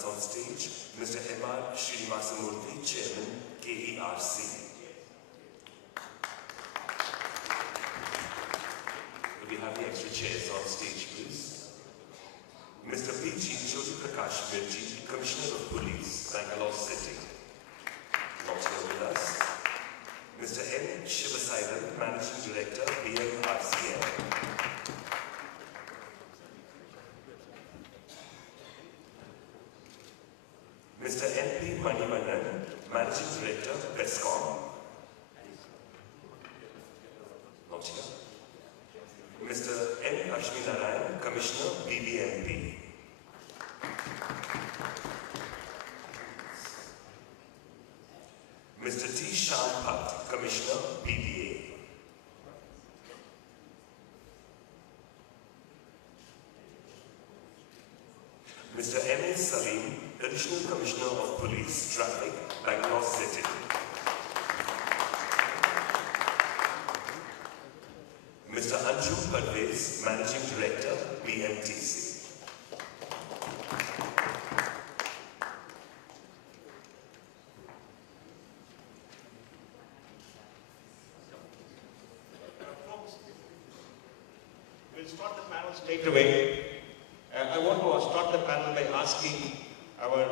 us on stage, Mr. Srinivasmurthy, Chairman, KERC. Could we have the extra chairs on stage, please? Mr. P.G. Prakash, Commissioner of Police, Bangalore City. Not here with us. Mr. N. Shivasailam, Managing Director, BMRCL. Mr. N.P. Manivannan, Managing Director, BESCOM. Not here. Mr. N. Narayan, Commissioner, BBMP. Mr. T. Shampat, Commissioner, BDA. Mr. M.A. Saleem, Additional Commissioner of Police, Traffic, Bangalore City. Mr. Anjum, Parwez, Managing Director, BMTC. We'll start the panel straight away. I want to start the panel by asking our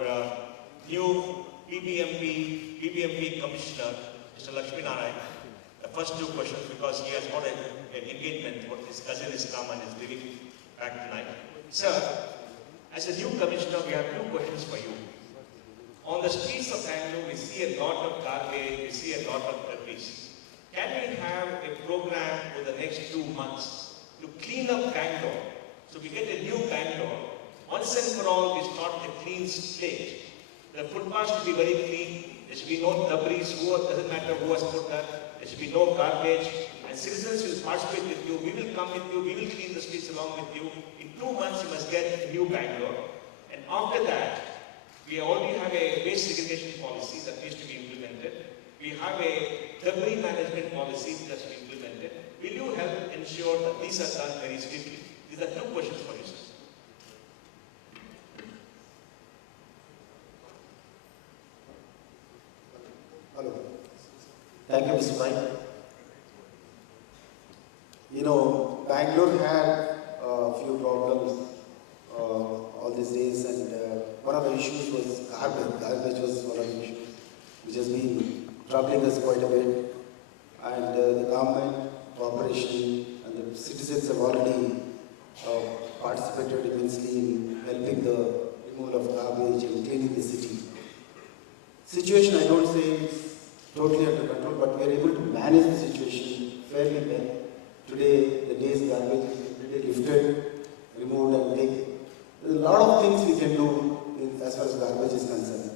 new BBMP Commissioner, Mr. Laxmi Narayan, the first two questions because he has got an engagement. What his cousin is come and is leaving back tonight. Sir, as a new commissioner, we have two questions for you. On the streets of Bangalore, we see a lot of garbage, we see a lot of debris. Can we have a program for the next 2 months to clean up Bangalore? So we get a new Bangalore. Once and for all, we start a clean slate. The footpaths should be very clean. There should be no debris. Doesn't matter who has put that. There should be no garbage. And citizens will participate with you. We will come with you. We will clean the streets along with you. In 2 months, you must get a new Bangalore. And after that, we already have a waste segregation policy that needs to be implemented. We have a debris management policy that has to be implemented. Will you help ensure that these are done very swiftly? These are two questions for you, sir. Hello. Thank you, Mr. Mike. You know, Bangalore had a few problems all these days, and one of the issues was garbage. Garbage was one of the issues which has been troubling us quite a bit. And the government, cooperation, and the citizens have already participated immensely in helping the removal of garbage and cleaning the city. Situation, I don't say is totally under control, but we are able to manage the situation fairly well. Today, the day's garbage is completely lifted, removed and taken. There are a lot of things we can do as far as garbage is concerned.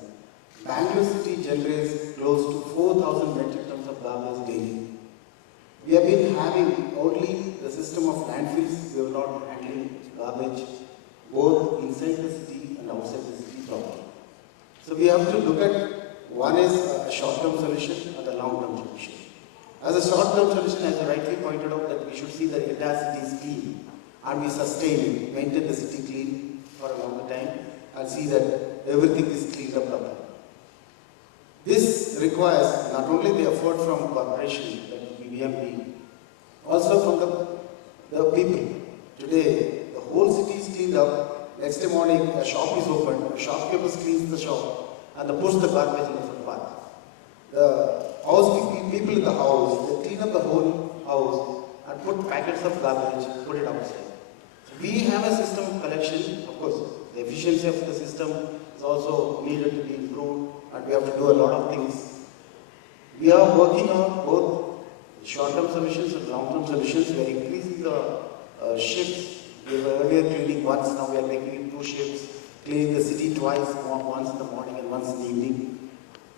Bangalore city generates close to 4,000 metric tons of garbage daily. We have been having only the system of landfills. We are not handling garbage both inside the city and outside the city properly. So we have to look at, one is a short-term solution and a long-term solution. As a short-term solution, as you rightly pointed out, that we should see the entire city is clean and we sustain it, maintain the city clean for a longer time and see that everything is cleaned up properly. This requires not only the effort from corporation, like BBMP, also from the people. Today, the whole city is cleaned up. Next day morning, a shop is opened, a shopkeeper cleans the shop and they push the garbage in the footpath. The people in the house, they clean up the whole house and put packets of garbage, put it outside. So we have a system of collection. Of course, the efficiency of the system is also needed to be improved and we have to do a lot of things. We are working on both short-term solutions and long-term solutions. We are increasing the shifts. We were earlier cleaning once, now we are making it 2 shifts. Cleaning the city twice, once in the morning and once in the evening.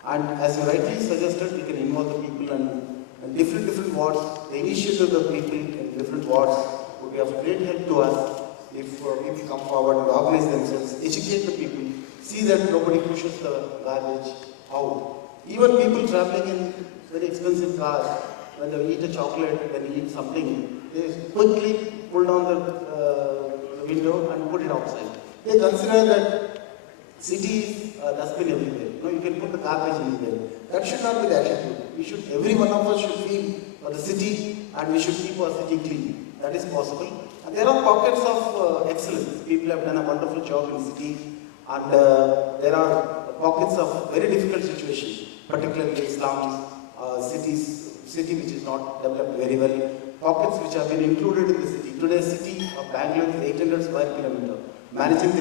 And as you rightly suggested, we can involve the people and different wards. The initiative of the people in different wards would be of great help to us if people come forward and organize themselves, educate the people, see that nobody pushes the garbage out. Even people traveling in very expensive cars, when they eat a chocolate, when they eat something, they quickly pull down the window and put it outside. They consider that City is dustbin everywhere. You can put the garbage anywhere. That should not be the attitude. Every one of us should feel for the city and we should keep our city clean. That is possible. And there are pockets of excellence. People have done a wonderful job in the city, and there are pockets of very difficult situations, particularly slums, city which is not developed very well, pockets which have been included in the city. Today's city of Bangalore is 800 square kilometer. Managing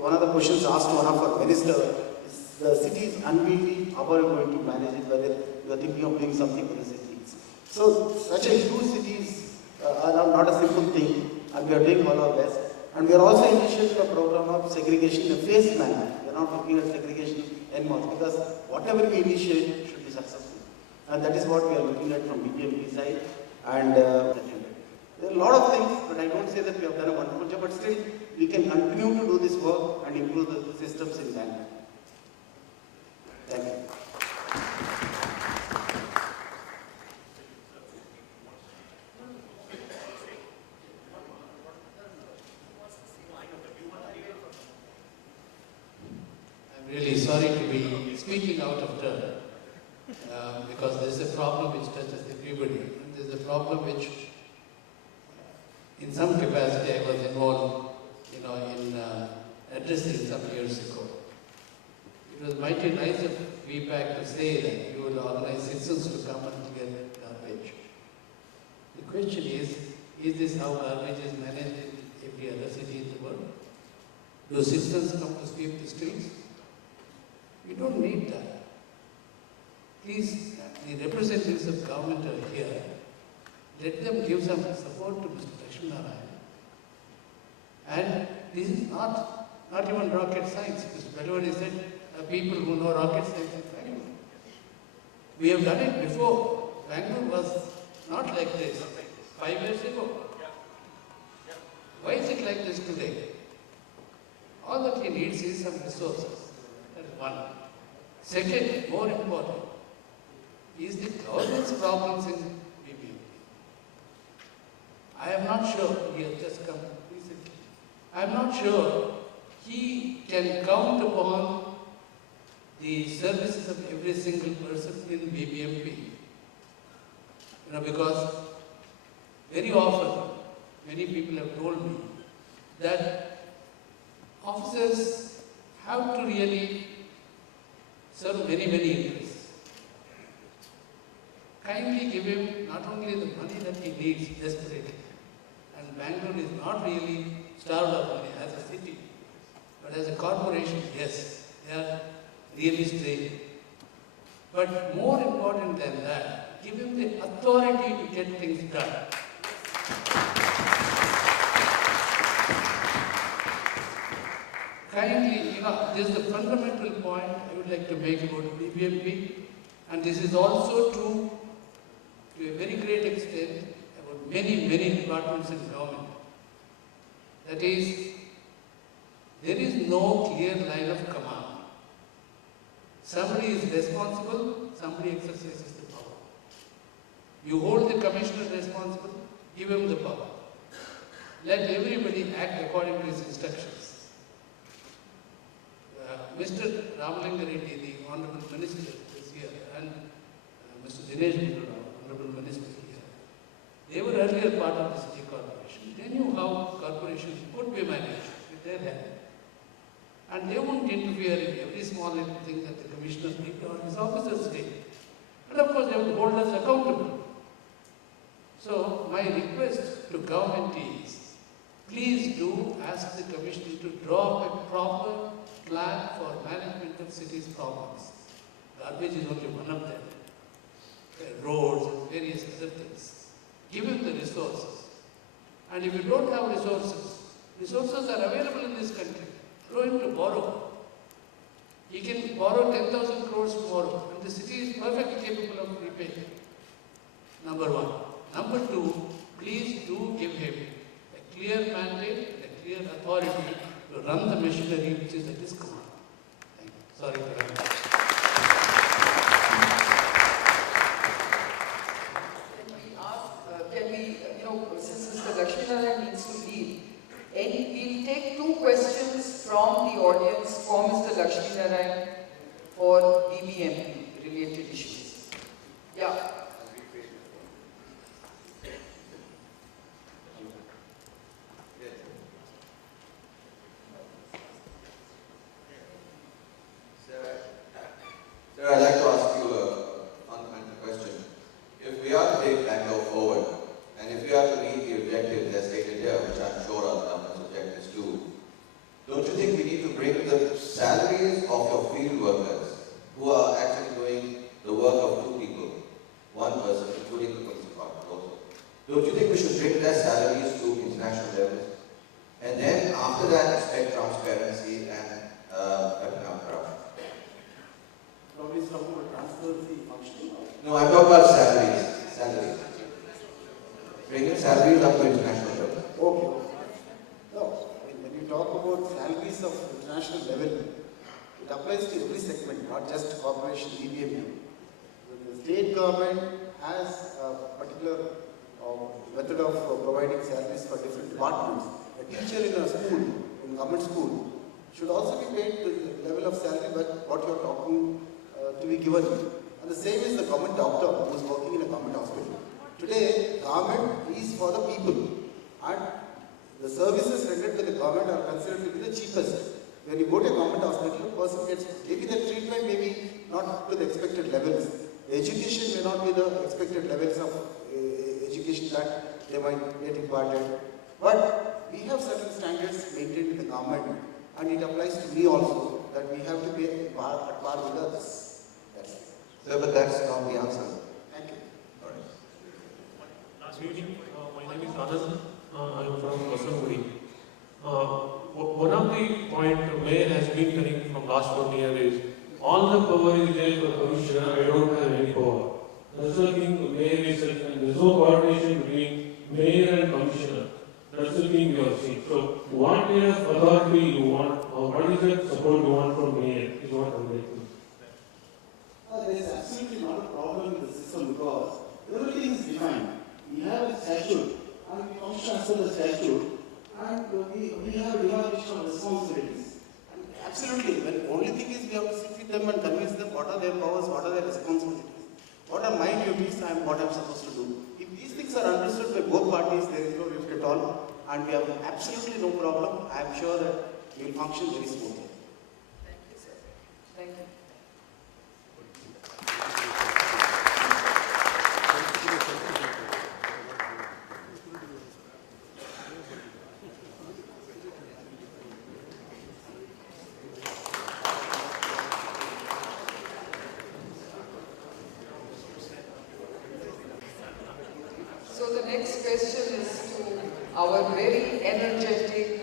one of the questions asked to one of our ministers is the city is unwieldy, how are you going to manage it, whether you are thinking of doing something for the city. So such a huge cities are not a simple thing, and we are doing all our best. And we are also initiating a program of segregation in a phased manner. We are not looking at segregation anymore, because whatever we initiate should be successful. And that is what we are looking at from BBMP side. And there are a lot of things, but I don't say that we have done a wonderful job, but still we can continue to do this work and improve the systems in Bangalore. Thank you. I'm really sorry to be speaking out of turn, because there is a problem which touches everybody. And there is a problem which, in some capacity, I was involved, in addressing some years ago. It was mighty nice of B.PAC to say that you will organize citizens to come and clear garbage. The question is this how garbage is managed in every other city in the world? Do citizens come to sweep the streets? We don't need that. Please, the representatives of government are here. Let them give some support to Mr. Narayan. And this is not even rocket science. Mr. Belawadi said, people who know rocket science in Bangalore. We have done it before. Bangalore was not like this 5 years ago. Why is it like this today? All that he needs is some resources. That is one. Second, more important, is the government's problems in BBMP. I am not sure, he has just come recently, I am not sure he can count upon the services of every single person in BBMP. Because very often, many people have told me that officers have to really serve many interests. Kindly give him not only the money that he needs desperately, and Bangalore is not really starved of money as a city, but as a corporation, yes, they are really strained. But more important than that, give him the authority to get things done. Kindly, this is the fundamental point I would like to make about BBMP, and this is also true to a very great extent about many departments in government. That is, there is no clear line of command. Somebody is responsible, somebody exercises the power. You hold the commissioner responsible, give him the power. Let everybody act according to his instructions. Mr. Ramalinga Reddy, the Honorable Minister, is here, and Mr. Dinesh Gundura, Honorable Minister, here. They were earlier part of the city corporation. They knew how corporations could be managed with their help. And they won't interfere in every small little thing that the commissioner did or his officers did. And of course, they would hold us accountable. So, my request to government is, please do ask the commissioner to draw up a proper plan for management of cities' problems. Garbage is only one of them. Roads and various other things. Give him the resources. And if you don't have resources are available in this country. Throw him to borrow. He can borrow 10,000 crores tomorrow, and the city is perfectly capable of repaying. Number one. Number two, please do give him a clear mandate, a clear authority to run the machinery which is at his command. Thank you. Sorry for that. Since Mr. Laxmi needs to leave, we'll take 2 questions from the audience for Mr. Laxmi Narayan for BBMP related issues. Yeah. Sir, I'd like to ask you a fundamental question. If we are to take Bangalore forward, and if we are to meet the objectives as stated here, which I'm sure are the government's objectives too, don't you think we need to bring the salaries of your field workers, who are actually doing the work of two people, one person, including the police department also, don't you think we should bring their salaries to international levels? And then after that, expect transparency and cutting out corruption. Probably some more transparency functioning. No, I'm talking about salaries. Salaries. Bringing salaries up to international level. Okay. No, I mean, when you talk about salaries of international level, it applies to every segment, not just corporation, BBMP. The state government has a particular method of providing salaries for different departments. A teacher in a school, in government school, should also be paid the level of salary but what you are talking to be given. And the same is the government doctor who is working in a government hospital. Today, government is for the people, and the services rendered to the government are considered to be the cheapest. When you go to a government hospital, a person gets maybe the treatment may be not to the expected levels. The education may not be the expected levels of education that they might get imparted. But we have certain standards maintained in the government, and it applies to me also, that we have to be at par with others. That's it. Sir, but that's not the answer. Thank you. All right. Good evening. My name is Anjum. I am from Mazumdar. One of the point Mayor has been telling from last 1 year is all the power is there for Commissioner. I don't have any power. That's the thing Mayor is saying. There is no coordination between Mayor and Commissioner. That's the thing we have seen. So, what kind of authority you want, or what is the support you want from Mayor? Is what I'm like. There is absolutely not a problem with the system because everything is defined. We have a statute and we function as per the statute, and we have demarcation of responsibilities. And absolutely, the only thing is we have to sit with them and convince them what are their powers, what are their responsibilities, what are my duties and what I am supposed to do. If these things are understood by both parties, there is no rift at all, and we have absolutely no problem. I am sure that we will function very smoothly. Thank you, sir. Thank you. So the next question is to our very energetic,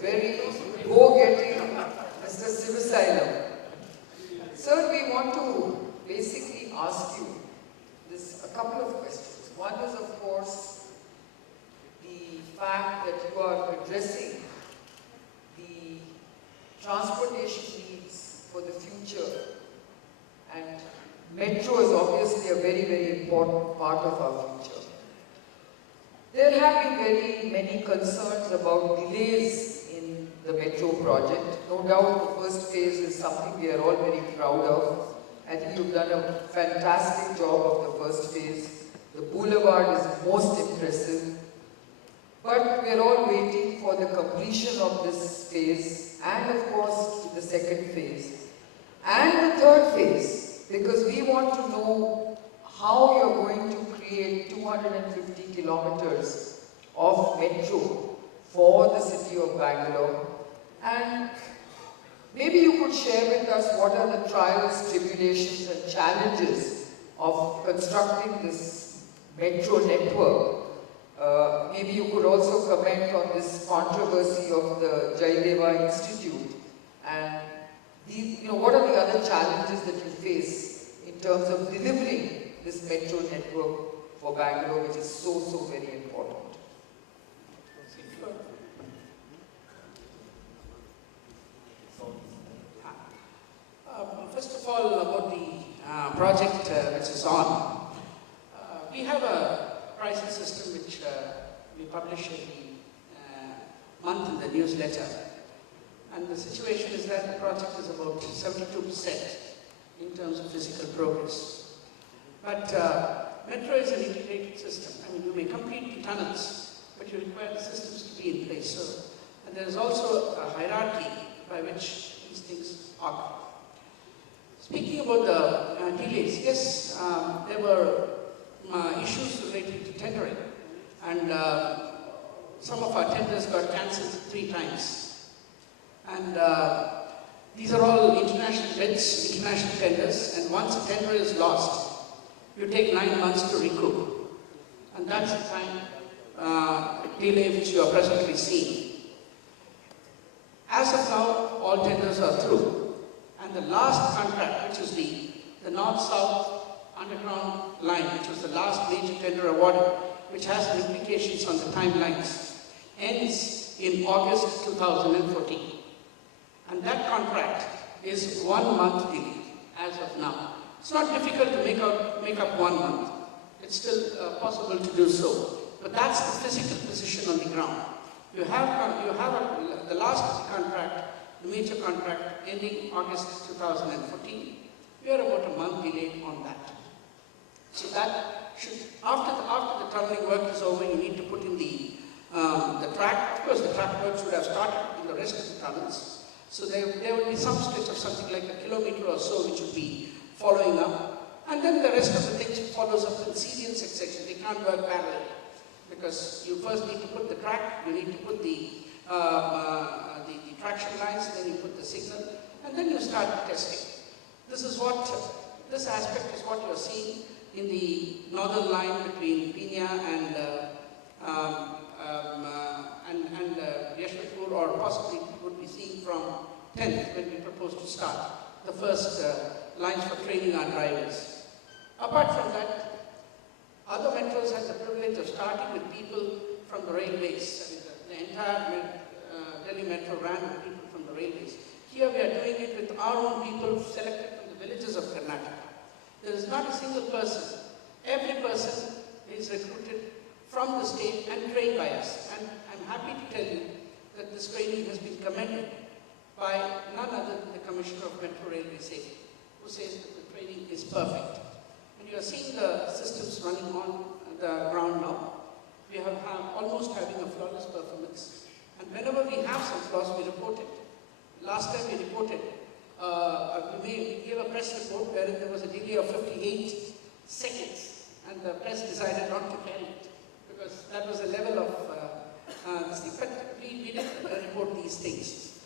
very go-getting Mr. Shivasailam. Sir, we want to basically ask you a couple of questions. One is, of course, the fact that you are addressing the transportation needs for the future, and metro is obviously a very, very important part of our future. There have been very many concerns about delays in the metro project. No doubt the first phase is something we are all very proud of. I think you've done a fantastic job of the first phase. The boulevard is most impressive. But we are all waiting for the completion of this phase and of course the second phase and the third phase, because we want to know how you are going to create 250 kilometers of metro for the city of Bangalore. And maybe you could share with us what are the trials, tribulations and challenges of constructing this metro network. Maybe you could also comment on this controversy of the Jaideva Institute, and what are the other challenges that you face in terms of delivering this metro network for Bangalore, which is so very important. First of all, about the project which is on, we have a pricing system which we publish every month in the newsletter. And the situation is that the project is about 72% in terms of physical progress. But metro is an integrated system. I mean, you may complete the tunnels, but you require the systems to be in place. So, and there is also a hierarchy by which these things occur. Speaking about the delays, yes, there were issues related to tendering, and some of our tenders got cancelled 3 times. And these are all international bids, international tenders, and once a tender is lost, you take 9 months to recoup. And that's the time delay which you are presently seeing. As of now, all tenders are through. And the last contract, which is the North-South underground line, which was the last major tender awarded, which has implications on the timelines, ends in August 2014. And that contract is 1 month delay as of now. It's not difficult to make up 1 month. It's still possible to do so. But that's the physical position on the ground. You have the last contract, the major contract, ending August 2014. We are about a month delayed on that. So that should, after the tunneling work is over, you need to put in the track. Of course, the track work should have started in the rest of the tunnels. So there will be some stretch of something like 1 kilometer or so which will be following up. And then the rest of the things follows up in serial succession. They can't work parallel. Because you first need to put the track, you need to put the traction lines, then you put the signal, and then you start testing. This aspect is what you are seeing in the northern line between Pinya and Yeshwanthpur, or possibly would be seen from 10th when we propose to start the first lines for training our drivers. Apart from that, other metros have the privilege of starting with people from the railways. I mean, the entire Delhi metro ran with people from the railways. Here we are doing it with our own people selected from the villages of Karnataka. There is not a single person. Every person is recruited from the state and trained by us. And I'm happy to tell you that this training has been commended by none other than the Commissioner of Metro Railway Safety, who says that the training is perfect. And you are seeing the systems running on the ground now. We have almost having a flawless performance. And whenever we have some flaws, we report it. Last time we reported, we gave a press report wherein there was a delay of 58 seconds, and the press decided not to carry it because that was a level of this thing. But we didn't report these things.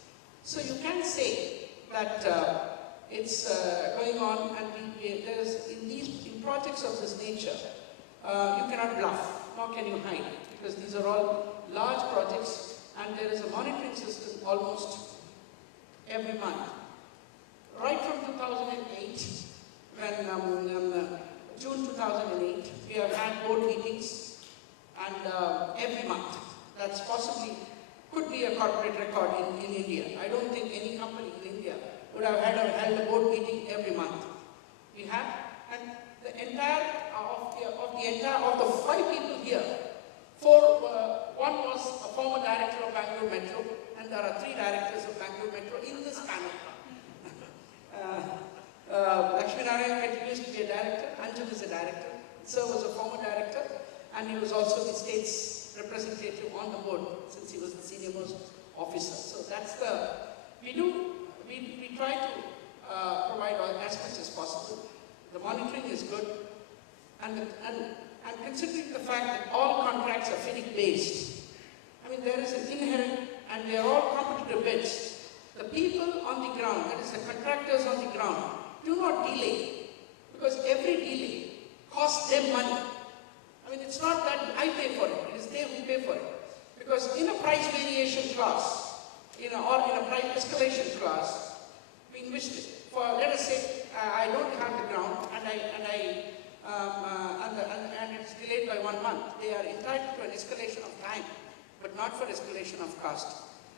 So you can say that it's going on, and in projects of this nature, you cannot bluff, nor can you hide, because these are all large projects, and there is a monitoring system almost every month. Right from 2008, when June 2008, we have had board meetings, and every month. That's possibly, could be a corporate record in India. I don't think any company in India would have held a board meeting every month. We have, and the entire, of the 5 people here, one was a former director of Bangalore Metro, and there are 3 directors of Bangalore Metro in this panel. Laxmi Narayan continues to be a director, Anjum is a director, Sir was a former director, and he was also the state's representative on the board since he was the senior most officer. So that's we try to provide all as much as possible. The monitoring is good, and considering the fact that all contracts are FINIC based, I mean there is an inherent, and they are all competitive bids. The people on the ground, that is the contractors on the ground, do not delay, because every delay costs them money. I mean, it's not that I pay for it, it is they who pay for it. Because in a price variation clause, or in a price escalation clause, in which, let us say, I don't have the ground, and it's delayed by 1 month, they are entitled to an escalation of time, but not for escalation of cost.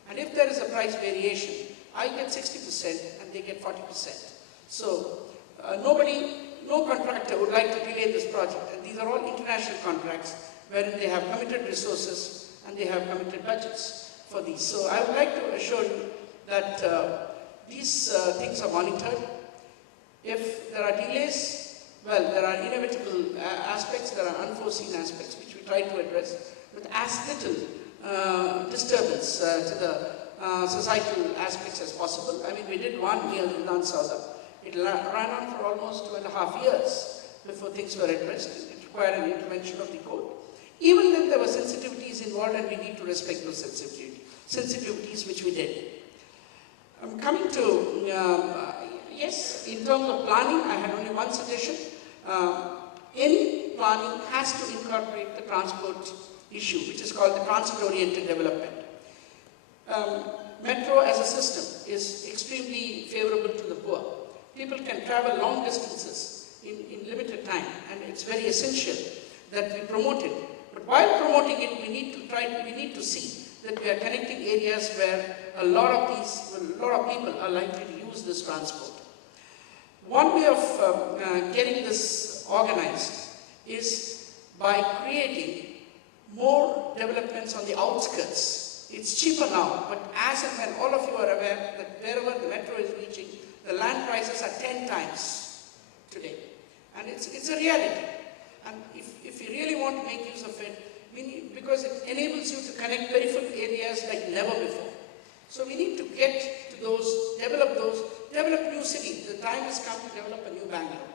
And if there is a price variation, I get 60% and they get 40%. So no contractor would like to delay this project. And these are all international contracts wherein they have committed resources and they have committed budgets for these. So I would like to assure you that these things are monitored. If there are delays, well, there are inevitable aspects, there are unforeseen aspects which we try to address with as little disturbance to the societal aspects as possible. I mean, we did one near Vidhan Sauda. It ran on for almost 2.5 years before things were addressed. It required an intervention of the court. Even then, there were sensitivities involved, and we need to respect those sensitivities, which we did. Coming to, yes, in terms of planning, I had only one suggestion. Any planning has to incorporate the transport issue, which is called the transit-oriented development. Metro as a system is extremely favorable to the poor. People can travel long distances in limited time, and it's very essential that we promote it. But while promoting it, we need to see that we are connecting areas where a lot of people are likely to use this transport. One way of getting this organized is by creating more developments on the outskirts. It's cheaper now, but as and when all of you are aware that wherever the metro is reaching, the land prices are 10 times today. And it's a reality. And if you really want to make use of it, because it enables you to connect peripheral areas like never before. So we need to get to develop new cities. The time has come to develop a new Bangalore.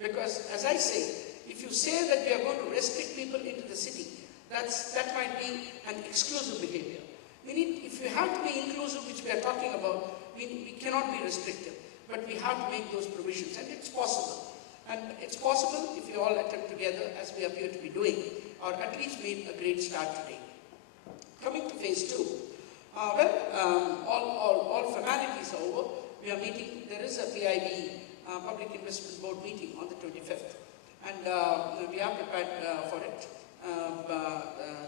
Because as I say, if you say that we are going to restrict people into the city, that might be an exclusive behavior. If you have to be inclusive, which we are talking about, we cannot be restrictive, but we have to make those provisions, and it's possible. And it's possible if we all attempt together, as we appear to be doing, or at least made a great start today. Coming to phase 2, all formalities are over. We are meeting. There is a PIB, Public Investment Board meeting on the 25th, and we are prepared for it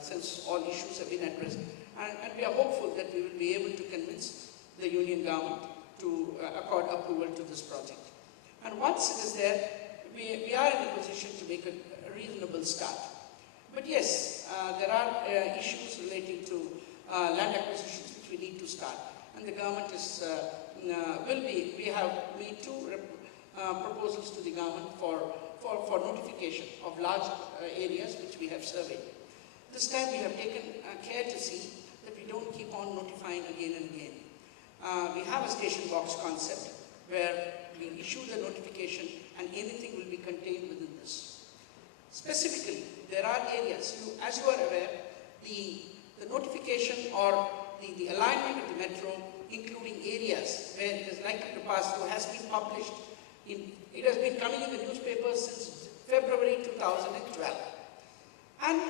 since all issues have been addressed. And we are hopeful that we will be able to convince the union government to accord approval to this project. And once it is there, we are in a position to make a reasonable start. But yes, there are issues relating to land acquisitions which we need to start. And the government is, we have made 2 proposals to the government for notification of large areas which we have surveyed. This time we have taken care to see that we don't keep on notifying again and again. We have a station box concept where we issue the notification and anything will be contained within this. Specifically, there are areas, as you are aware, the notification or the alignment of the metro, including areas where it is likely to pass through, has been published. It has been coming in the newspapers since February 2012. And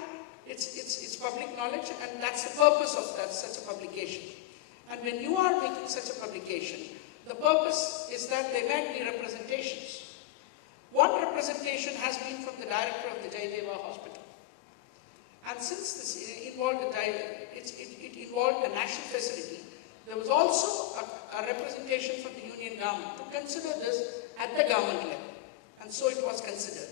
it's public knowledge, and that's the purpose of such a publication. And when you are making such a publication, the purpose is that there might be representations. One representation has been from the director of the Jaideva Hospital. And since this involved it involved a national facility, there was also a representation from the union government to consider this at the government level. And so it was considered.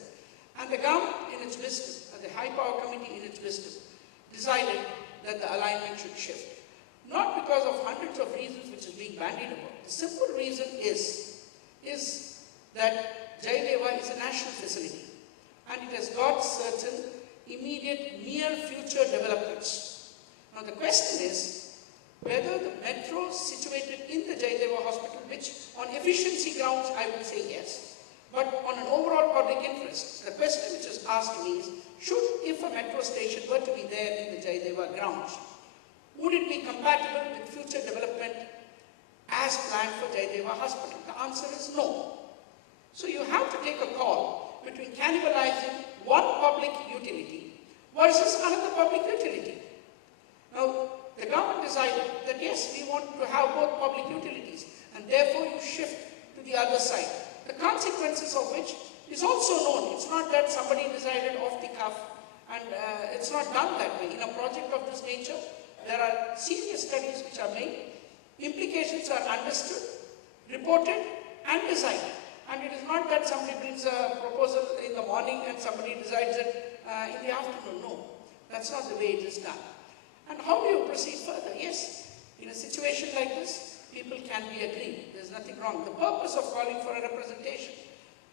And the government in its wisdom, the high power committee in its wisdom, decided that the alignment should shift. Not because of hundreds of reasons which is being bandied about. The simple reason is that Jaideva is a national facility and it has got certain immediate near future developments. Now the question is whether the metro situated in the Jaideva hospital, which on efficiency grounds I would say yes, but on an overall public interest, the question which is asked me is, if a metro station were to be there in the Jaideva grounds, would it be compatible with future development as planned for Jaideva Hospital? The answer is no. So you have to take a call between cannibalizing one public utility versus another public utility. Now, the government decided that yes, we want to have both public utilities, and therefore you shift to the other side. The consequences of which is also known. It's not that somebody decided off the cuff, and it's not done that way. In a project of this nature, there are serious studies which are made, implications are understood, reported and decided. And it is not that somebody brings a proposal in the morning and somebody decides it in the afternoon. No, that's not the way it is done. And how do you proceed further? Yes, in a situation like this, people can be agreed. There's nothing wrong. The purpose of calling for a representation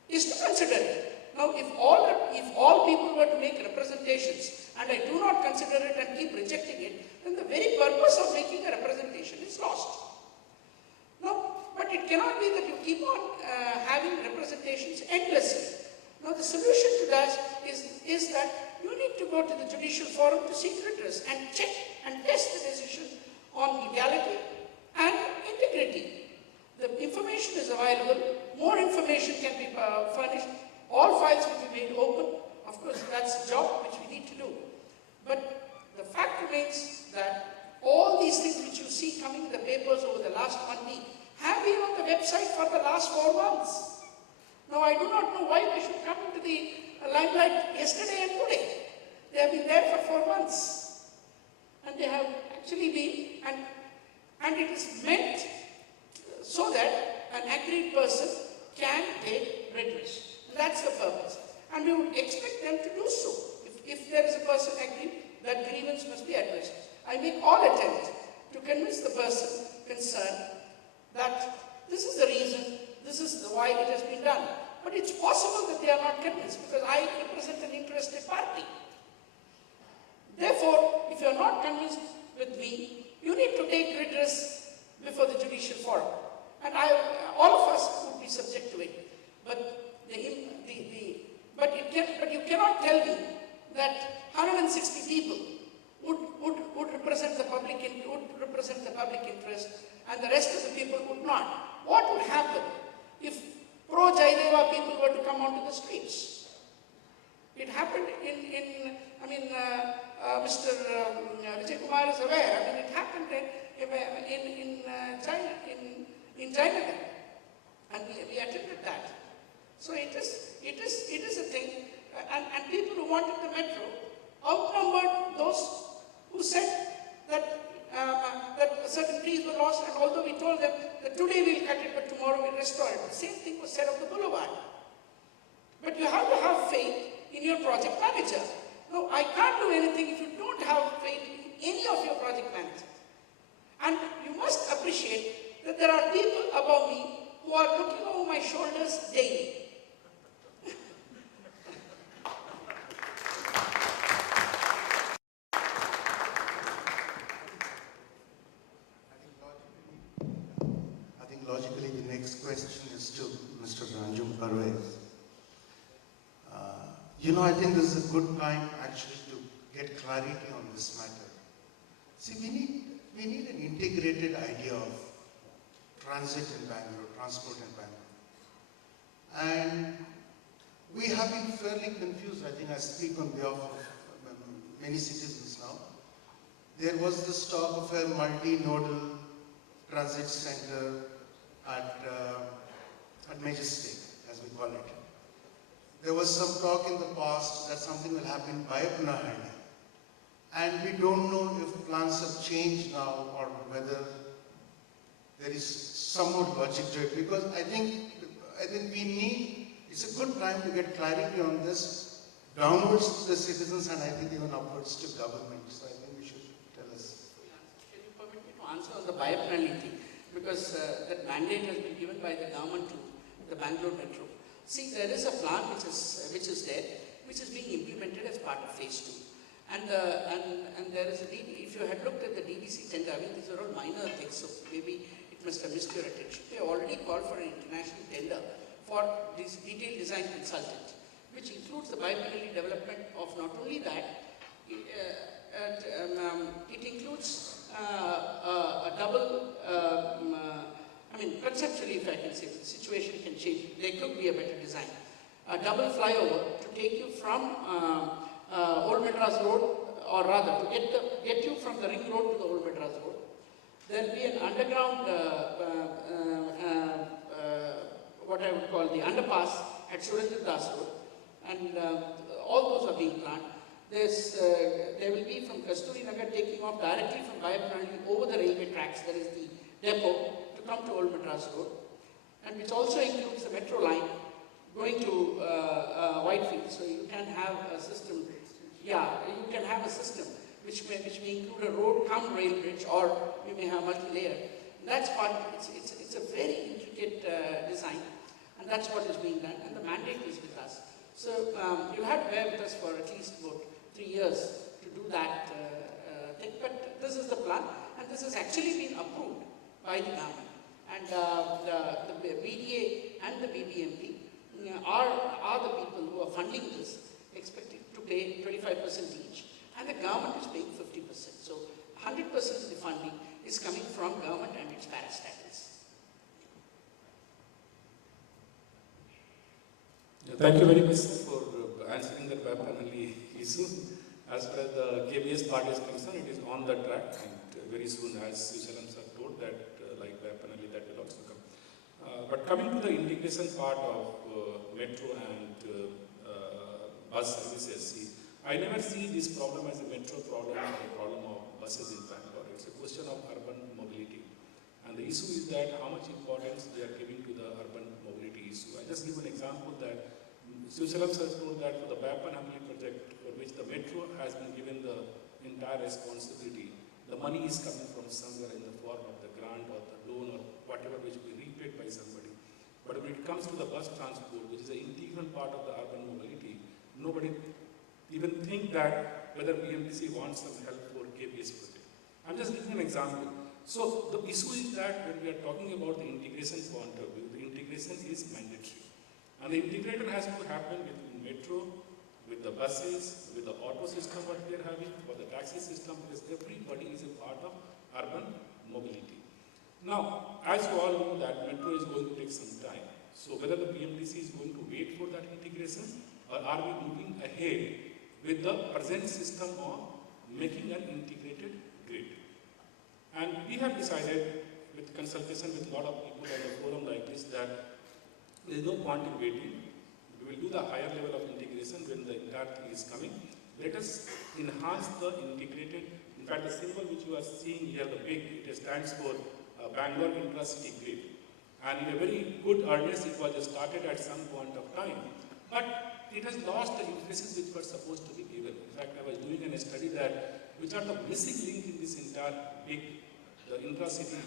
is to consider it. Now, if all people were to make representations, and I do not consider it and keep rejecting it, then the very purpose of making a representation is lost. No, but it cannot be that you keep on having representations endlessly. Now, the solution to that is that you need to go to the judicial forum to seek redress and check and test the decision on legality and integrity. The information is available, more information can be furnished, all files will be made open. Of course, that's a job which we need to do. But the fact remains that all these things which you see coming in the papers over the last 1 week have been on the website for the last 4 months. Now, I do not know why they should come into the limelight yesterday and today. They have been there for 4 months. And they have actually been, and it is meant so that an aggrieved person can take redress. That's the purpose. And we would expect them to do so. If there is a person aggrieved, that grievance must be addressed. I make all attempt to convince the person concerned that this is the reason, this is why it has been done. But it's possible that they are not convinced because I represent an interested party. Therefore, if you are not convinced with me, you need to take redress before the judicial forum. And all of us would be subject to it. But you cannot tell me that 160 people would represent the public interest and the rest of the people would not. What would happen if pro-Jaideva people were to come onto the streets? It happened Mr. Vijay Kumar is aware, it happened in China, and we attended that. So it is a thing, and people who wanted the metro outnumbered those who said that certain trees were lost, and although we told them that today we'll cut it, but tomorrow we'll restore it. The same thing was said of the boulevard. But you have to have faith in your project manager. No, I can't do anything if you don't have faith in any of your project managers. And you must appreciate that there are people above me who are looking over my shoulders daily. I think logically the next question is to Mr. Anjum Parwez. I think this is a good time actually to get clarity on this matter. See, we need an integrated idea of transit in Bangalore, transport in Bangalore. And we have been fairly confused. I think I speak on behalf of many citizens now. There was this talk of a multi-nodal transit center at Majestic, as we call it. There was some talk in the past that something will happen by Punahani. And we don't know if plans have changed now or whether there is some more logic to it. Because I think it's a good time to get clarity on this downwards to the citizens and I think even upwards to government. So I think we should tell us. Can you permit me to answer on the bioplanality? Because that mandate has been given by the government to the Bangalore Metro. See, there is a plan which is there, which is being implemented as part of phase 2. And there is if you had looked at the DVC tender, these are all minor things, so maybe it must have missed your attention. They already called for an international tender for this detailed design consultant, which includes the bioplanality development of not only that, it includes a double, conceptually, if I can say, the situation can change. There could be a better design. A double flyover to take you from Old Madras Road, or rather, to get you from the Ring Road to the Old Madras Road. There will be an underground, what I would call the underpass at Surendra Das Road, and all those are being planned. There will be from Kasturi Nagar taking off directly from Bayapurani over the railway tracks. There is the depot to come to Old Madras Road, and which also includes the metro line going to Whitefield. So you can have a system. Yeah, you can have a system which may include a road cum rail bridge, or you may have multi-layer, That's part, it's a very intricate design, and that's what is being done, and the mandate is with us. So you had to bear with us for at least about 3 years to do that thing, but this is the plan, and this has actually been approved by the government. And the BDA and the BBMP are the people who are funding this, expected to pay 25% each, and the government is paying 50%. So 100% of the funding is coming from government and its parastatals. Thank you very much for answering the BAP-Panelist issue. As far as the KBS part is concerned, it is on the track, and very soon, as Shivasailam sir told, that like BAP-Panelist, that will also come. But coming to the integration part of metro and bus services, see, I never see this problem as a metro problem or a problem of buses in Bangalore. It's a question of urban mobility. And the issue is that how much importance they are giving to the urban mobility issue. I just give an example that Shivasailam sir told that for the B.PAC project, for which the metro has been given the entire responsibility, the money is coming from somewhere in the form of the grant or the loan or whatever which will be repaid by somebody. But when it comes to the bus transport, which is an integral part of the urban mobility, nobody even think that whether BMTC wants some help for KBS project. I'm just giving an example. So the issue is that when we are talking about the integration point of view, the integration is mandatory. And the integration has to happen with the metro, with the buses, with the auto system what we are having, or the taxi system, because everybody is a part of urban mobility. Now, as you all know that metro is going to take some time. So whether the BMTC is going to wait for that integration, or are we moving ahead with the present system of making an integrated grid? And we have decided, with consultation with a lot of people at a forum like this, that there is no point in waiting. We will do the higher level of integration when the entire thing is coming. Let us enhance the integrated, in fact the symbol which you are seeing here, the big, it stands for Bangalore Intra-City Grid. And in a very good earnest, it was started at some point of time. But it has lost the emphasis which were supposed to be given. In fact, I was doing a study that which are the missing link in this entire big, the intra-city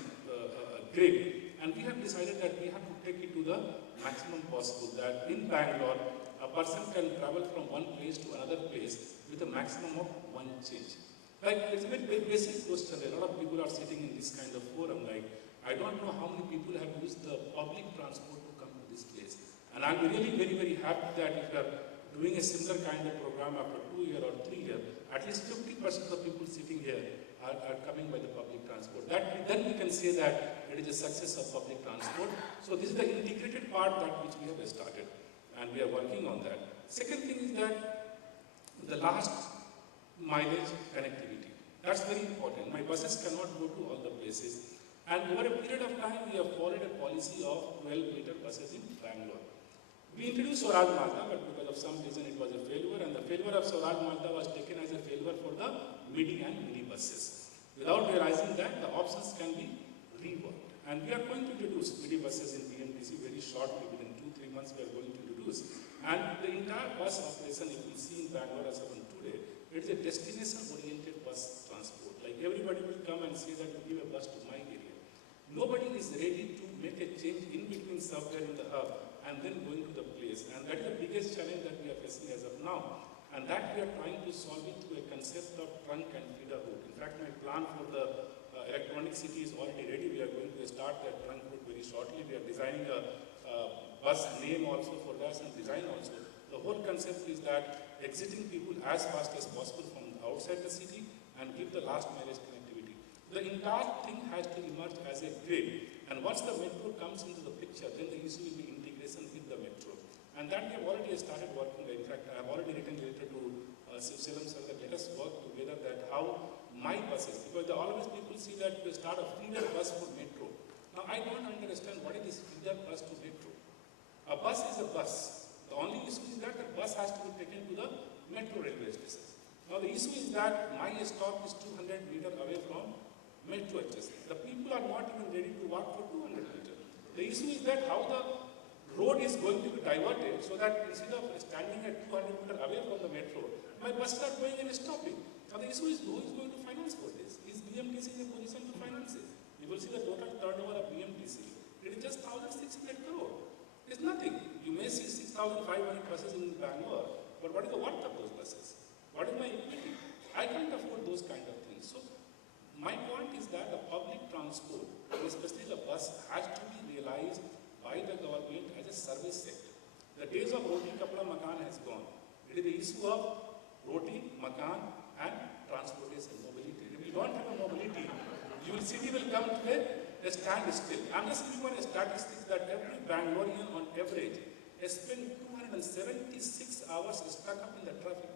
grid. And we have decided that we have to take it to the maximum possible, that in Bangalore, a person can travel from one place to another place with a maximum of one change. Like, it's a very, very basic question. A lot of people are sitting in this kind of forum. Like, I don't know how many people have used the public transport to come to this place. And I'm really very, very happy that if you are doing a similar kind of program after 2 years or 3 years, at least 50% of the people sitting here are coming by the public transport. Then we can say that it is a success of public transport. So this is the integrated part that which we have started, and we are working on that. Second thing is that the last mileage connectivity. That's very important. My buses cannot go to all the places. And over a period of time, we have followed a policy of 12-meter buses in Bangalore. We introduced Swaraj Malta, but because of some reason it was a failure, and the failure of Swaraj Malta was taken as a failure for the midi and mini buses, without realizing that the options can be reworked. And we are going to introduce midi buses in BMTC very shortly, within 2-3 months we are going to introduce. And the entire bus operation, if we see in Bangalore as of today, it is a destination-oriented bus transport. Like everybody will come and say that we give a bus to my area. Nobody is ready to make a change in between somewhere in the hub and then going to the place. And that is the biggest challenge that we are facing as of now. And that we are trying to solve it through a concept of trunk and feeder route. In fact, my plan for the electronic city is already ready. We are going to start that trunk route very shortly. We are designing a bus name also for that and design also. The whole concept is that exiting people as fast as possible from outside the city and give the last mileage connectivity. The entire thing has to emerge as a grid. And once the metro comes into the picture, then the issue will be integration with the metro. And that we have already started working. In fact, I have already written a letter to Shivasailam sir that let us work together that how my buses, because always people see that we start a feeder bus for metro. Now I don't understand what is this feeder bus to metro. A bus is a bus. The only issue is that the bus has to be taken to the metro railway station. Now the issue is that my stop is 200 meters away from metro station. The people are not even ready to walk for 200 meters. The issue is that how the road is going to be diverted so that instead of standing at 200 meters away from the metro, my buses are going and stopping. Now the issue is who is going to finance for this? Is BMTC in a position to finance it? You will see the total turnover of BMTC. It is just 1,600 crore. It's nothing. You may see 6,500 buses in Bangalore, but what is the worth of those buses? What is my equity? I can't afford those kind of things. So my point is that the public transport, especially the bus, has to be realized by the government as a service sector. The days of roti, kapda, makan has gone. It is the issue of roti, makan and transportation, mobility. If you don't have a mobility, your city will come to a standstill. I'm just giving one statistics that every Bangalorean on average has spent 276 hours stuck up in the traffic.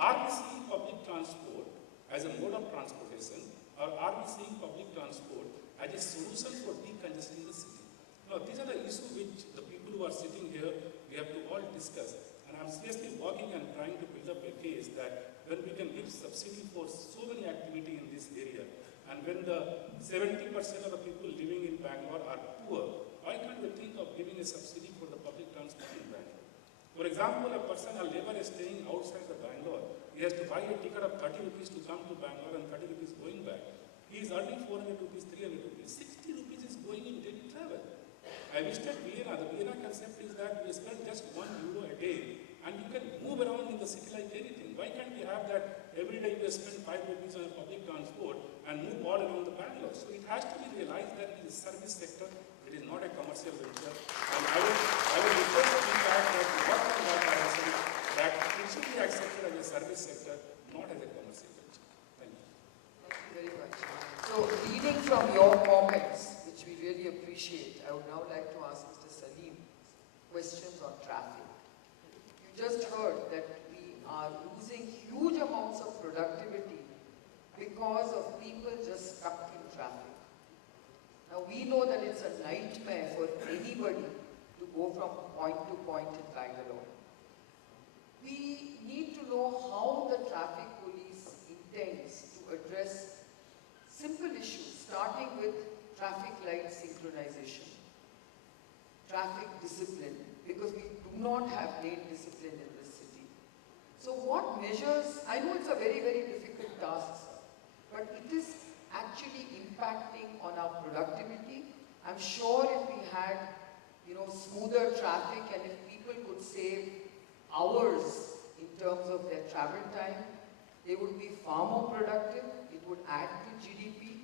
Are we seeing public transport as a mode of transportation, or are we seeing public transport as a solution for decongesting the city? Now, these are the issues which the people who are sitting here, we have to all discuss. And I'm seriously working and trying to build up a case that when we can give subsidy for so many activity in this area, and when the 70% of the people living in Bangalore are poor, why can't we think of giving a subsidy for the public transport in Bangalore? For example, a person, a laborer is staying outside the Bangalore, he has to buy a ticket of 30 rupees to come to Bangalore and 30 rupees going back. He is earning 400 rupees, 300 rupees. 60 rupees is going in daily travel. I visited Vienna. The Vienna concept is that we spend just €1 a day and you can move around in the city like anything. Why can't we have that every day you spend 5 rupees on public transport and move all around the Bangalore? So it has to be realized that it is a service sector, it is not a commercial venture. And I would request the fact that we work on that direction, that it should be accepted as a service sector, not as a commercial venture. Thank you. Thank you very much. So, leading from your comments, which we really appreciate, I would now like to ask Mr. Saleem questions on traffic. You just heard that we are losing huge amounts of productivity because of people just stuck in traffic. Now, we know that it's a nightmare for anybody to go from point to point in Bangalore. We need to know how the traffic police intends to address simple issues, starting with traffic light synchronization, traffic discipline, because we do not have lane discipline in this city. So what measures, I know it's a very, very difficult task, but it is actually impacting on our productivity. I'm sure if we had, smoother traffic and if people could save hours in terms of their travel time, they would be far more productive, it would add to GDP,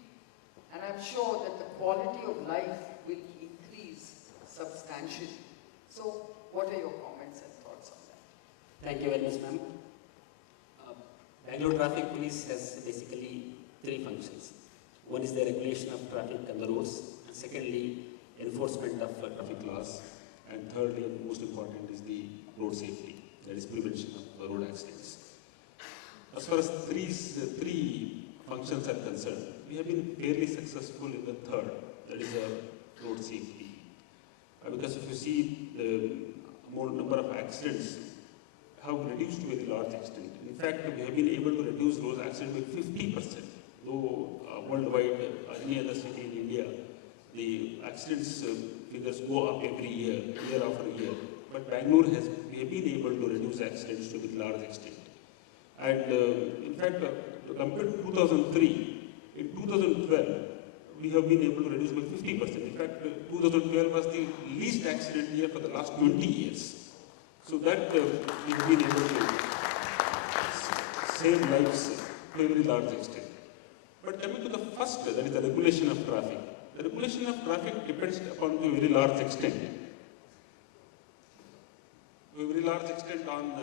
and I'm sure that the quality of life will increase substantially. So, what are your comments and thoughts on that? Thank you very much, ma'am. Bangalore Traffic Police has basically 3 functions. One is the regulation of traffic on the roads, and secondly, enforcement of traffic laws, and thirdly, and most important, is the road safety, that is prevention of road accidents. As far as three functions are concerned, we have been fairly successful in the third, that is road safety. Because if you see the number of accidents have reduced to a very large extent. In fact, we have been able to reduce those accidents by 50%. Though worldwide, any other city in India, the accidents figures go up every year, year after year. But Bangalore we have been able to reduce accidents to a very large extent. And in fact, compared to 2003, in 2012, we have been able to reduce by 50%. In fact, 2012 was the least accident year for the last 20 years. So that we have been able to save lives to a very large extent. But coming to the first, that is the regulation of traffic. The regulation of traffic depends upon to a very large extent. To a very large extent on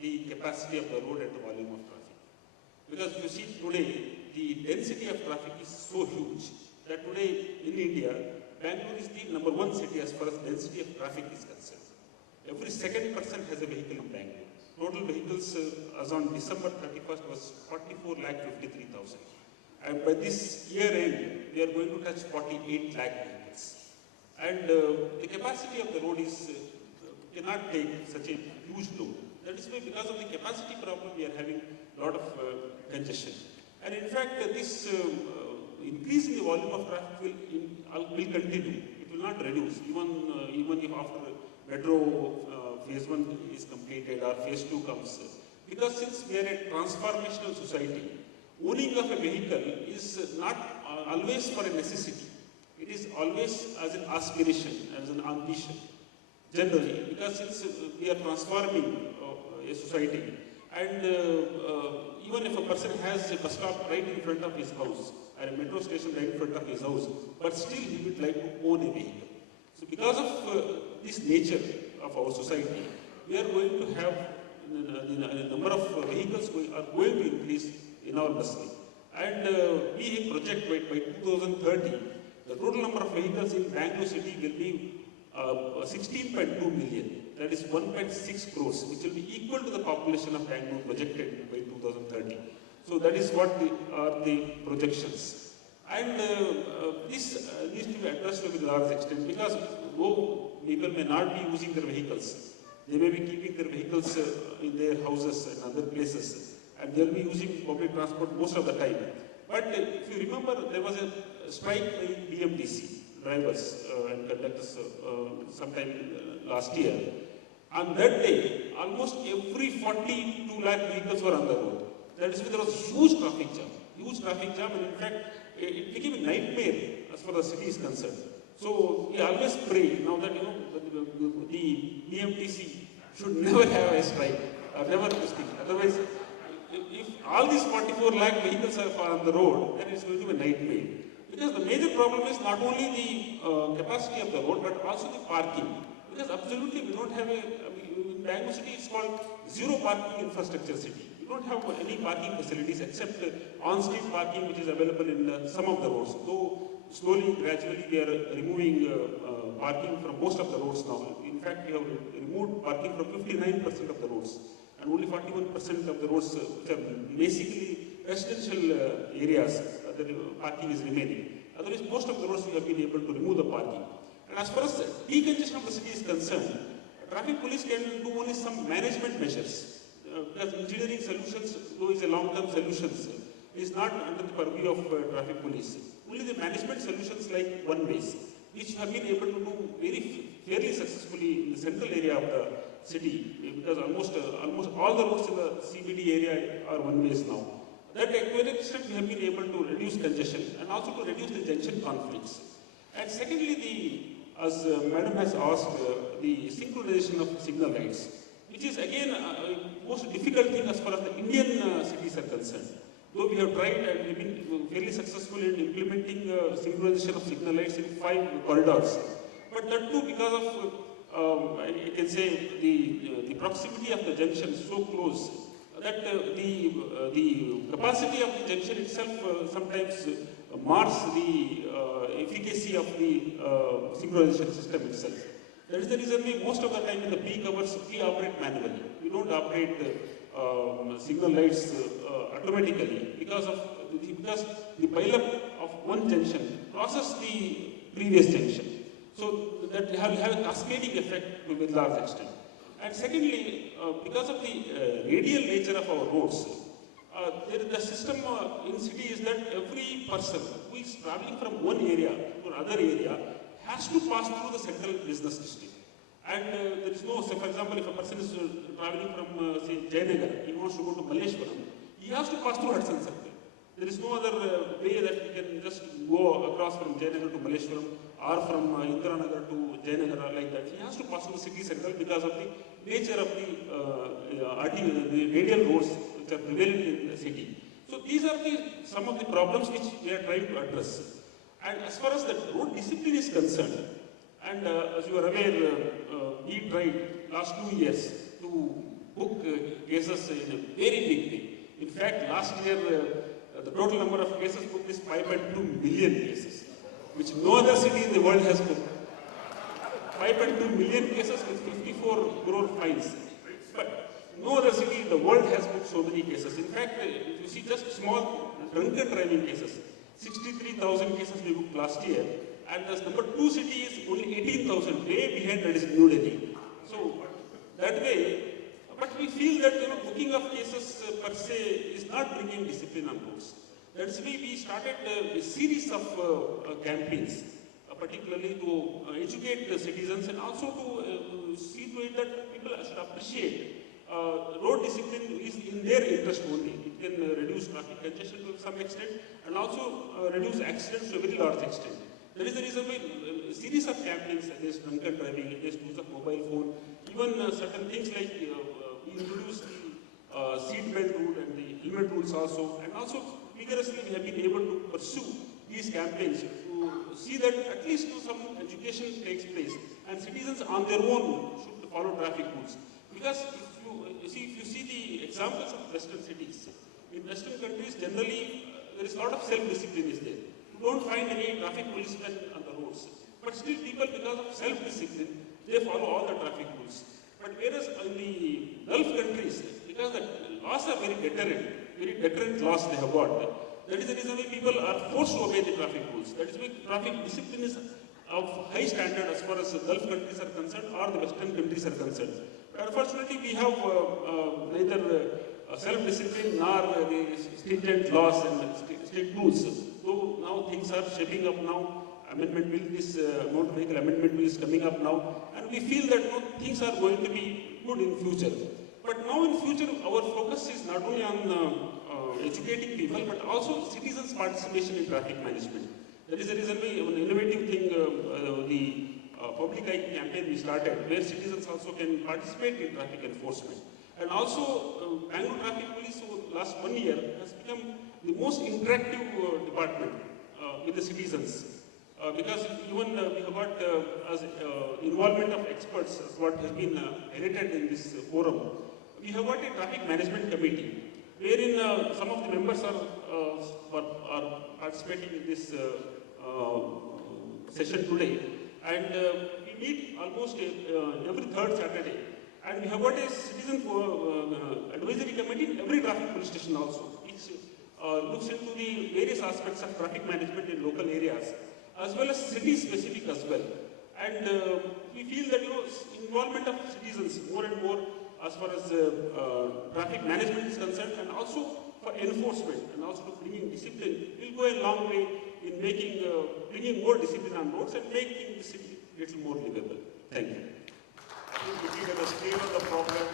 the capacity of the road and the volume of traffic. Because you see today, the density of traffic is so huge that today in India, Bangalore is the #1 city as far as density of traffic is concerned. Every second person has a vehicle in Bangalore. Total vehicles as on December 31st was 44,53,000. And by this year end, we are going to touch 48 lakh vehicles. And the capacity of the road is cannot take such a huge load. That is why, because of the capacity problem, we are having a lot of congestion. And in fact, this increase in the volume of traffic will continue. It will not reduce, even if after metro phase 1 is completed or phase 2 comes. Because since we are a transformational society, owning of a vehicle is not always for a necessity. It is always as an aspiration, as an ambition, generally, because since we are transforming a society, and even if a person has a bus stop right in front of his house, or a metro station right in front of his house, but still he would like to own a vehicle. So because of this nature of our society, we are going to have the number of vehicles are going to increase enormously. And we project by 2030, the total number of vehicles in Bangalore city will be 16.2 million. That is 1.6 crores, which will be equal to the population of Bangalore projected by 2030. So that is what are the projections. And this needs to be addressed to a large extent, because though people may not be using their vehicles, they may be keeping their vehicles in their houses and other places, and they will be using public transport most of the time. But if you remember, there was a strike by BMTC drivers and conductors sometime last year. On that day, almost every 42 lakh vehicles were on the road. That is why there was huge traffic jam, and in fact, it became a nightmare as far as the city is concerned. So we always pray now that the BMTC should never have a strike or never to speak. Otherwise, if all these 44 lakh vehicles are on the road, then it's going to be a nightmare. Because the major problem is not only the capacity of the road, but also the parking. Because absolutely we don't have in Bangalore city it's called zero parking infrastructure city. We don't have any parking facilities except on-street parking which is available in some of the roads. Though slowly, gradually we are removing parking from most of the roads now. In fact, we have removed parking from 59% of the roads, and only 41% of the roads which are basically residential areas, the parking is remaining. Otherwise, most of the roads we have been able to remove the parking. And as far as decongestion of the city is concerned, traffic police can do only some management measures. Because engineering solutions, though is a long-term solution, is not under the purview of traffic police. Only the management solutions like one-ways, which have been able to do fairly successfully in the central area of the city, because almost all the roads in the CBD area are one-ways now. That to an extent we have been able to reduce congestion and also to reduce the junction conflicts. And secondly, as Madam has asked, the synchronization of signal lights, which is again a most difficult thing as far as the Indian cities are concerned. Though we have tried and we've been fairly successful in implementing synchronization of signal lights in 5 corridors. But that too, because of, I can say, the proximity of the junction is so close that the capacity of the junction itself sometimes mars the efficacy of the synchronization system itself. That is the reason we most of the time in the peak hours we operate manually. We don't operate signal lights automatically because the pile-up of one junction crosses the previous junction. So that will have a cascading effect to a large extent. And secondly, because of the radial nature of our roads, the system in city is that every person who is traveling from one area to another area has to pass through the central business district. And there is no, say for example, if a person is traveling from, say, Jayanagar, he wants to go to Malleshwaram, he has to pass through Hudson Circle. There is no other way that he can just go across from Jayanagar to Malleshwaram or from Indiranagar to Jayanagar like that. He has to pass through the city circle because of the nature of the radial roads which are prevalent in the city. So these are some of the problems which we are trying to address. And as far as the road discipline is concerned, and as you are aware, we tried last 2 years to book cases in a very big way. In fact, last year, the total number of cases booked is 5.2 million cases, which no other city in the world has booked. 5.2 million cases with 54 crore fines. But no other city in the world has booked so many cases. In fact, if you see just small drunken driving cases, 63,000 cases we booked last year, and the number 2 city is only 18,000, way behind that is New Delhi. So that way, but we feel that booking of cases per se is not bringing discipline on roads. That's why we started a series of campaigns, particularly to educate the citizens and also to see to it that people should appreciate road discipline is in their interest only. It can reduce traffic congestion to some extent and also reduce accidents to a very large extent. That is the reason why a series of campaigns against drunken driving, against use of mobile phone, even certain things like we introduced the seat belt rule and the helmet rules also, and also vigorously we have been able to pursue these campaigns to see that at least some education takes place and citizens on their own should follow traffic rules. Because if you see the examples of Western cities, in Western countries generally there is a lot of self-discipline is there. You don't find any traffic policemen on the roads. But still people, because of self-discipline, they follow all the traffic rules. But whereas in the Gulf countries, because the laws are very deterrent laws they have got, that is the reason why people are forced to obey the traffic rules. That is why traffic discipline is of high standard as far as the Gulf countries are concerned or the Western countries are concerned. But unfortunately, we have neither self-discipline nor the stringent laws and strict rules. So now things are shaping up now. Amendment bill, this motor vehicle amendment bill is coming up now, and we feel that things are going to be good in future. But now in future, our focus is not only on educating people, but also citizens' participation in traffic management. That is the reason why an innovative thing, the public eye campaign we started, where citizens also can participate in traffic enforcement. And also, Bangalore Traffic Police over the last 1 year has become the most interactive department with the citizens. Because even we have got as involvement of experts, as what has been highlighted in this forum, we have got a traffic management committee, wherein some of the members are participating in this session today. And we meet almost every third Saturday. And we have got a citizen advisory committee in every traffic police station also, which looks into the various aspects of traffic management in local areas, as well as city-specific as well. And we feel that involvement of citizens more and more as far as traffic management is concerned, and also for enforcement and also to bringing discipline, will go a long way in making bringing more discipline on roads and making the city a little more livable. Thank you. Looking at the scale of the problem,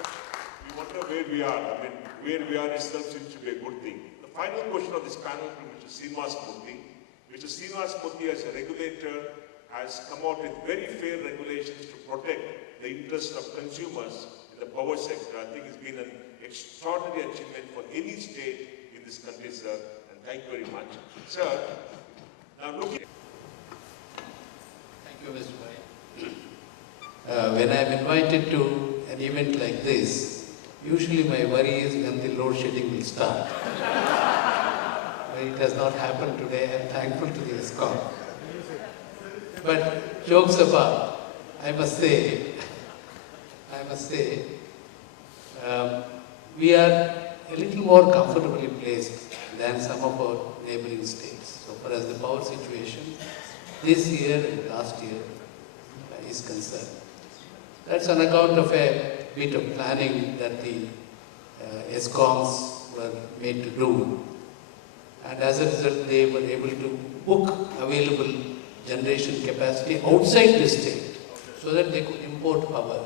we wonder where we are. I mean, where we are itself seems to be a good thing. The final question of this panel to Mr. Srinivasmurthy. Mr. Srinivasmurthy, as a regulator, has come out with very fair regulations to protect the interests of consumers in the power sector. I think it's been an extraordinary achievement for any state in this country, sir, and thank you very much. Sir, now looking... Thank you, Mr. Bhai. When I am invited to an event like this, usually my worry is when the load shedding will start. But it has not happened today. I am thankful to the ESCOM. But jokes apart, I must say, we are a little more comfortably placed than some of our neighboring states. So far as the power situation this year and last year is concerned. That's on account of a bit of planning that the ESCOMs were made to do. And as a result, they were able to book available generation capacity outside the state so that they could import power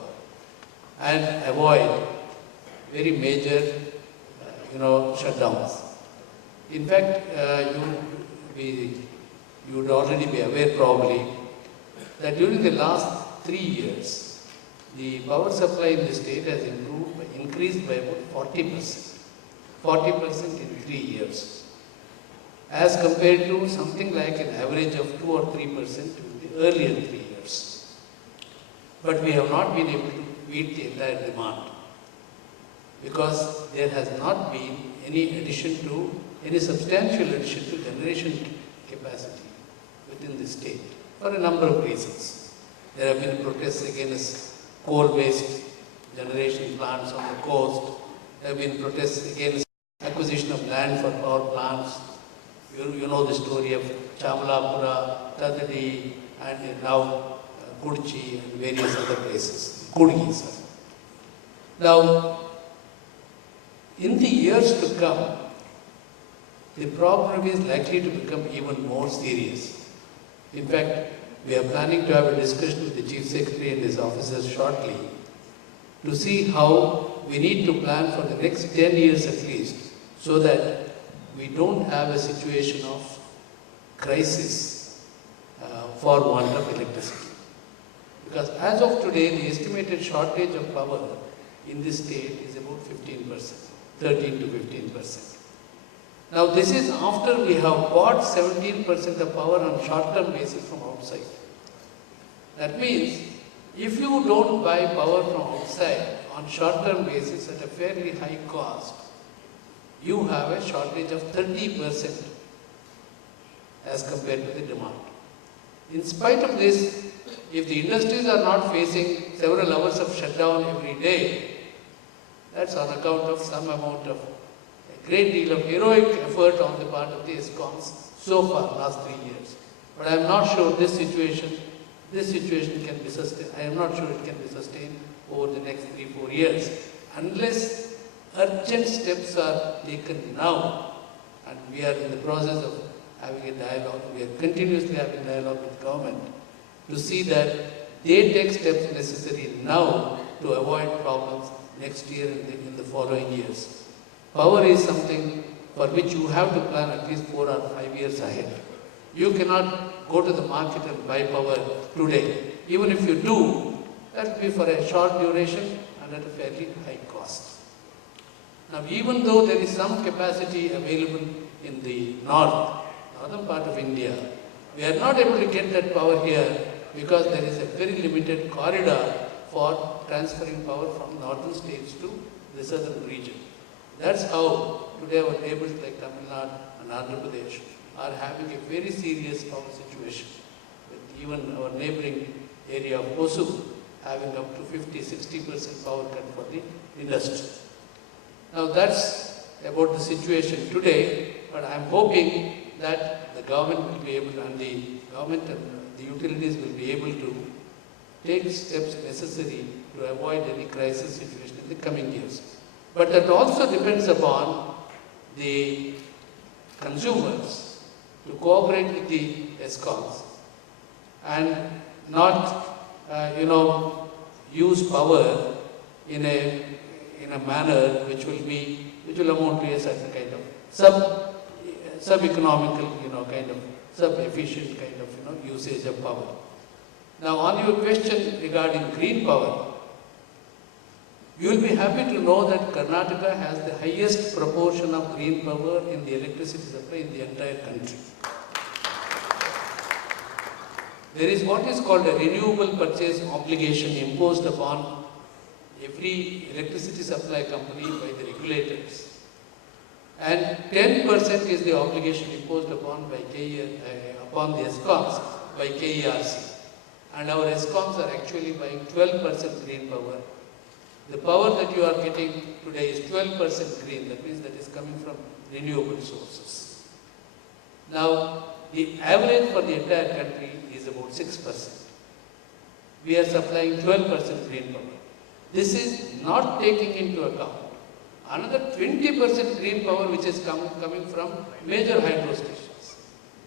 and avoid very major, shutdowns. In fact, you would already be aware probably that during the last 3 years, the power supply in the state has increased by about 40%. 40% in 3 years. As compared to something like an average of 2 or 3% in the earlier 3 years. But we have not been able to meet the entire demand because there has not been any substantial addition to generation capacity within the state for a number of reasons. There have been protests against coal-based generation plants on the coast. There have been protests against acquisition of land for power plants. You know the story of Chamalapura, Tadadi, and now Kudchi and various other places. Kudgi, sir. Now, in the years to come, the problem is likely to become even more serious. In fact, we are planning to have a discussion with the Chief Secretary and his officers shortly to see how we need to plan for the next 10 years at least, so that we don't have a situation of crisis for want of electricity. Because as of today, the estimated shortage of power in this state is about 15%, 13 to 15%. Now this is after we have bought 17% of power on short-term basis from outside. That means if you don't buy power from outside on short-term basis at a fairly high cost, you have a shortage of 30% as compared to the demand. In spite of this, if the industries are not facing several hours of shutdown every day, that's on account of some amount of a great deal of heroic effort on the part of the ESCOMs so far, last 3 years. But I am not sure this situation can be sustained. I am not sure it can be sustained over the next 3-4 years unless urgent steps are taken now, and we are in the process of having a dialogue. We are continuously having dialogue with government to see that they take steps necessary now to avoid problems next year and in the following years. Power is something for which you have to plan at least 4 or 5 years ahead. You cannot go to the market and buy power today. Even if you do, that will be for a short duration and at a fairly high cost. Now, even though there is some capacity available in the northern part of India, we are not able to get that power here because there is a very limited corridor for transferring power from northern states to the southern region. That's how today our neighbors like Tamil Nadu and Andhra Pradesh are having a very serious power situation, with even our neighboring area of Hosur having up to 50-60% power cut for the industry. Now that's about the situation today, but I'm hoping that the government will be able, and the government and the utilities will be able to take steps necessary to avoid any crisis situation in the coming years. But that also depends upon the consumers to cooperate with the ESCOMs and not, use power in a manner which will amount to a certain kind of sub-economical, sub-efficient kind of, usage of power. Now, on your question regarding green power, you will be happy to know that Karnataka has the highest proportion of green power in the electricity supply in the entire country. There is what is called a renewable purchase obligation imposed upon every electricity supply company by the regulators. And 10% is the obligation imposed upon by upon the ESCOMs by KERC. And our ESCOMs are actually buying 12% green power. The power that you are getting today is 12% green. That means that is coming from renewable sources. Now, the average for the entire country is about 6%. We are supplying 12% green power. This is not taking into account another 20% green power which is coming from major hydro stations.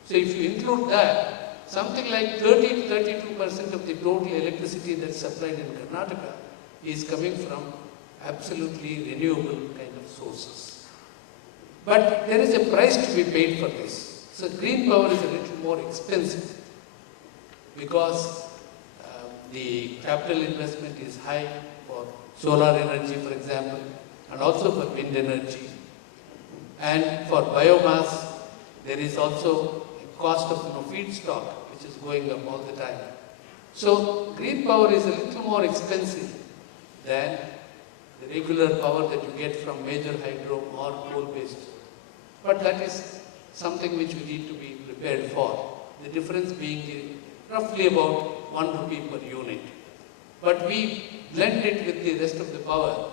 So if you include that, something like 30 to 32% of the total electricity that's supplied in Karnataka is coming from absolutely renewable kind of sources. But there is a price to be paid for this. So green power is a little more expensive because the capital investment is high for solar energy, for example, and also for wind energy. And for biomass, there is also a cost of feedstock which is going up all the time. So green power is a little more expensive than the regular power that you get from major hydro or coal-based. But that is something which we need to be prepared for. The difference being roughly about 1 rupee per unit. But we blend it with the rest of the power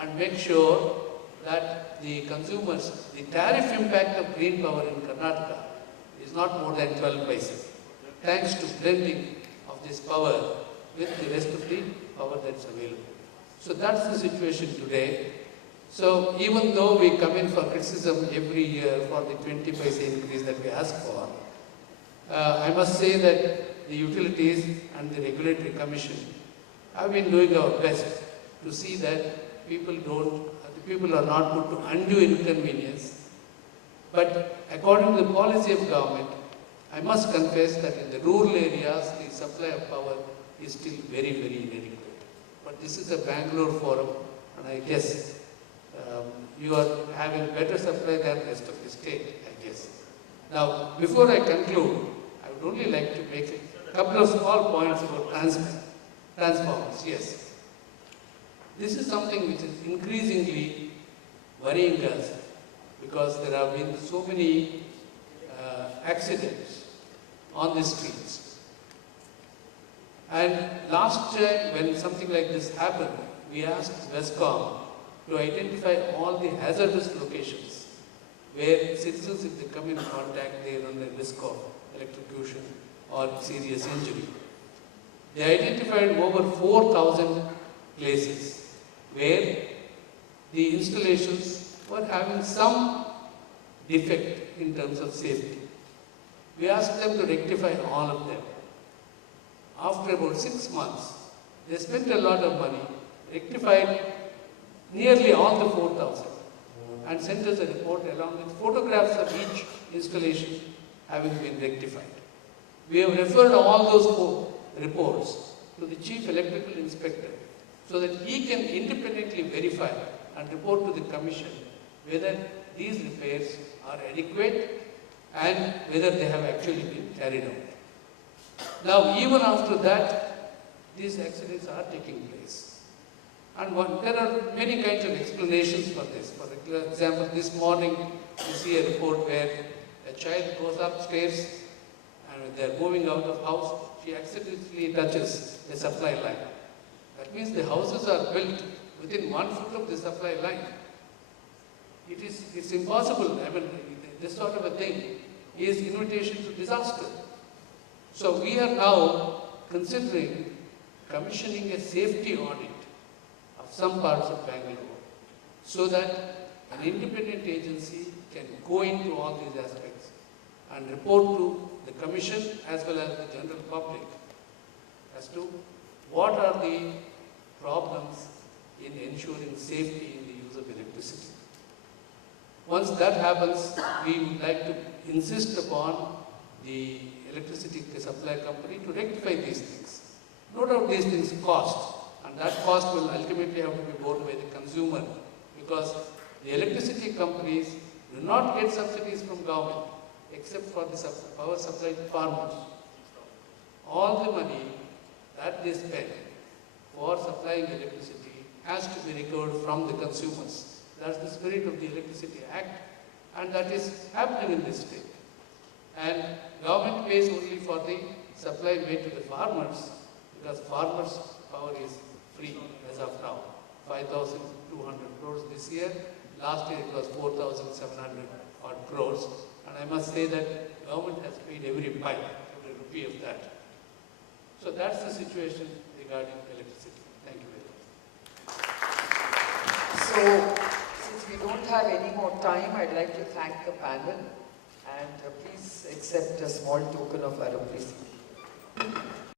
and make sure that the consumers, the tariff impact of green power in Karnataka is not more than 12 paisa, thanks to blending of this power with the rest of the power that's available. So that's the situation today. So even though we come in for criticism every year for the 20 paisa increase that we ask for, I must say that the utilities and the regulatory commission have been doing our best to see that the people are not put to undue inconvenience. But according to the policy of government, I must confess that in the rural areas, the supply of power is still very, very inadequate. But this is a Bangalore forum, and I guess you are having better supply than the rest of the state, I guess. Now, before I conclude, I would only like to make a couple of small points about transformers. Yes. This is something which is increasingly worrying us because there have been so many accidents on the streets. And last time when something like this happened, we asked Westcom to identify all the hazardous locations where citizens, if they come in contact, they run the risk of electrocution or serious injury. They identified over 4,000 places where the installations were having some defect in terms of safety. We asked them to rectify all of them. After about 6 months, they spent a lot of money, rectified nearly all the 4,000 and sent us a report along with photographs of each installation having been rectified. We have referred all those reports to the Chief Electrical Inspector so that he can independently verify and report to the Commission whether these repairs are adequate and whether they have actually been carried out. Now, even after that, these accidents are taking place. And there are many kinds of explanations for this. For example, this morning you see a report where a child goes upstairs and when they are moving out of house, she accidentally touches a supply line. That means the houses are built within 1 foot of the supply line. It's impossible. I mean, this sort of a thing is invitation to disaster. So we are now considering commissioning a safety audit of some parts of Bangalore so that an independent agency can go into all these aspects and report to the Commission as well as the general public as to what are the problems in ensuring safety in the use of electricity. Once that happens, we would like to insist upon the electricity supply company to rectify these things. No doubt these things cost, and that cost will ultimately have to be borne by the consumer because the electricity companies do not get subsidies from government except for the power supply to farmers. All the money that they spend for supplying electricity has to be recovered from the consumers. That's the spirit of the Electricity Act, and that is happening in this state. And government pays only for the supply made to the farmers, because farmers' power is free as of now. 5,200 crores this year. Last year it was 4,700 odd crores. And I must say that government has paid every pile, every rupee of that. So that's the situation regarding electricity. Thank you very much. So, since we don't have any more time, I'd like to thank the panel and please accept a small token of our appreciation.